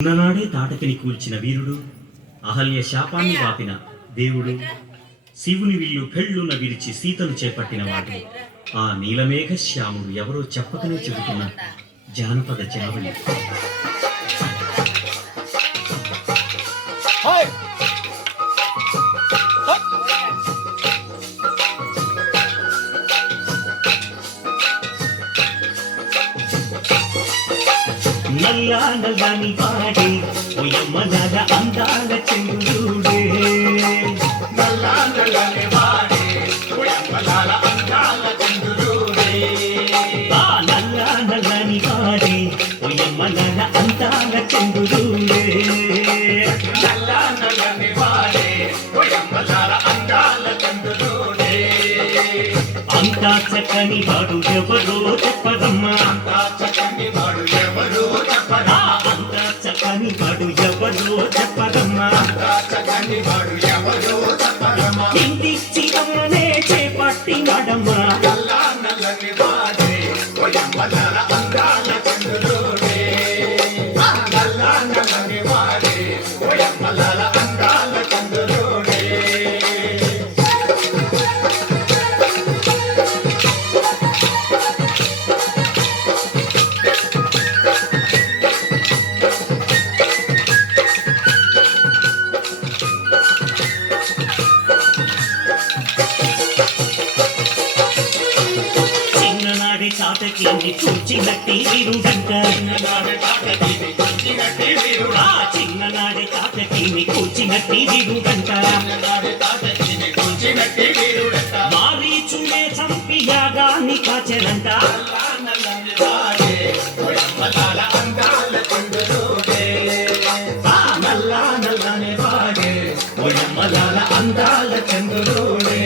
ఉన్ననాడే తాటకిని కూల్చిన వీరుడు, అహల్య శాపాన్ని వాపిన దేవుడు, శివుని విల్లు పెళ్ళున విరిచి సీతను చేపట్టినవాడు, ఆ నీలమేఘ శ్యాముడు ఎవరో చెప్పకనే చెబుతున్న జానపద జావళి. నల్లా నల్లని వాడే ఒయమ్మలాల అందాల చంద్రుడే, నల్లా నల్లని వాడే ఒయమ్మలాల అందాల చంద్రుడే, ఆ నల్లా నల్లని వాడే ఒయమ్మలాల అందాల చంద్రుడే, నల్లా నల్లని వాడే ఒయమ్మలాల అందాల చంద్రుడే. అంతా చక్కని వాడు ఎవరో చెప్పదమ్మా, అంతా చక్కని వాడు ఎవరో చెప్పరా, అంతా చక్కని వాడు ఎవరో చెప్పదమ్మా, అంతా చక్కని వాడు ఎవరో చెప్పరమ్మా. ఇంటిచ్చి అమ్మనే చేపట్టినాడమ్మా, నల్లా నల్లని వాడే ఒయమ్మలాల అందాల చంద్రుడే, నల్లా నల్లని వాడే ఒయమ్మలాల అందాల చంద్రుడే. చిన్ననాడి తాతకి కూర్చినట్టి వీరుడంట, చిన్ననాడి తాతకిని కూర్చినట్టి వీరుడా, ఆ చిన్ననాడి తాతకి కూర్చినట్టి వీరుడంట, చిన్ననాడి తాతకిని కూర్చినట్టి వీరుడట. మారీచునే చంపి యాగాన్ని కాచెనంట, నల్లా నల్లని వాడే ఒయమ్మలాల అందాల చంద్రుడే, ఆ నల్లా నల్లని వాడే ఒయమ్మలాల అందాల చంద్రుడే.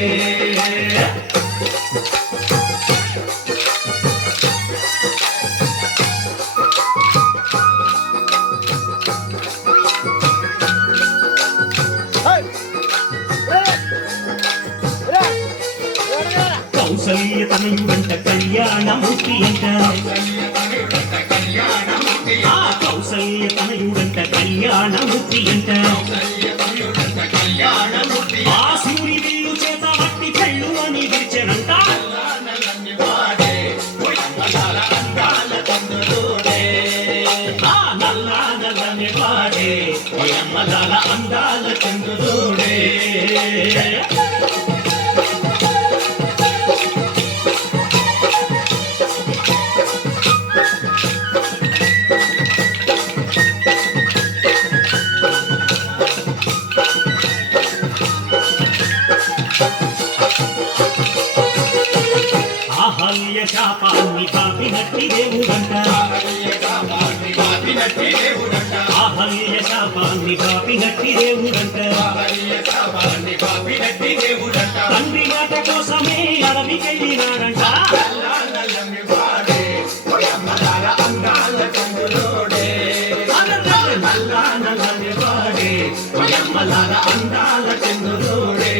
కౌసల్య తనయుడంట కళ్యాణమూర్తి అంట, కళ్యాణముడిట కళ్యాణముడి, ఆ కౌసల్య తనయుడంట కళ్యాణమూర్తి అంట, కళ్యాణముడిట కళ్యాణముడి. ఆ శివుని విల్లు చేత పట్టి పెళ్ళు అని విరిచెనంట, నల్లా నల్లని వాడే ఒయమ్మలాల అందాల చంద్రుడే, ఆ నల్లా నల్లని వాడే ఒయమ్మలాల అందాల చంద్రుడే. అహల్య శాపాన్ని కాపినట్టి దేవుడంట, అహల్య శాపాన్ని కాపినట్టి దేవుడట, అహల్య శాపాన్ని కాపినట్టి దేవుడంట, అహల్య శాపాన్ని కాపినట్టి దేవుడట. తండ్రి మాట కోసమే అడవికెళ్ళినాడంట, నల్లా నల్లని వాడే ఒయమ్మలాల అందాల చంద్రుడే, నల్లా నల్లని వాడే ఒయమ్మలాల అందాల చంద్రుడే.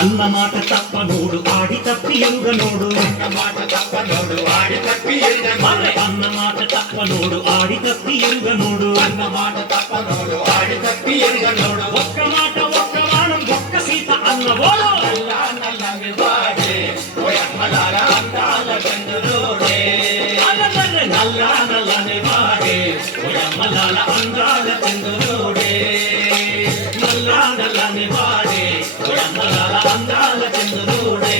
అన్న మాట తప్పనోడు ఆడి తప్పి ఎరుగనోడు, అన్న మాట తప్పనోడు ఆడి తప్పి ఎరుగనోడు, మర్రె అన్న మాట తప్పనోడు ఆడి తప్పి ఎరుగనోడు, అన్న మాట తప్పనోడు ఆడి తప్పి ఎరుగనోడు. ఒక్క మాట ఒక్క వాణం ఒక్క సీత అన్నవోడు, నల్లా నల్లని వాడే ఒయమ్మలాల అందాల చంద్రుడే, అల్లర్రె నల్లా నల్లని వాడే ఒయమ్మలాల అందాల చంద్రుడే, నల్లా నల్లని వాడే ఒయమ్మలాల అందాల చంద్రుడే,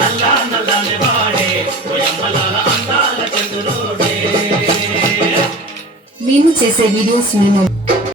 నల్లా నల్లని వాడే ఒయమ్మలాల అందాల చంద్రుడే. మేము చేసే వీడియోస్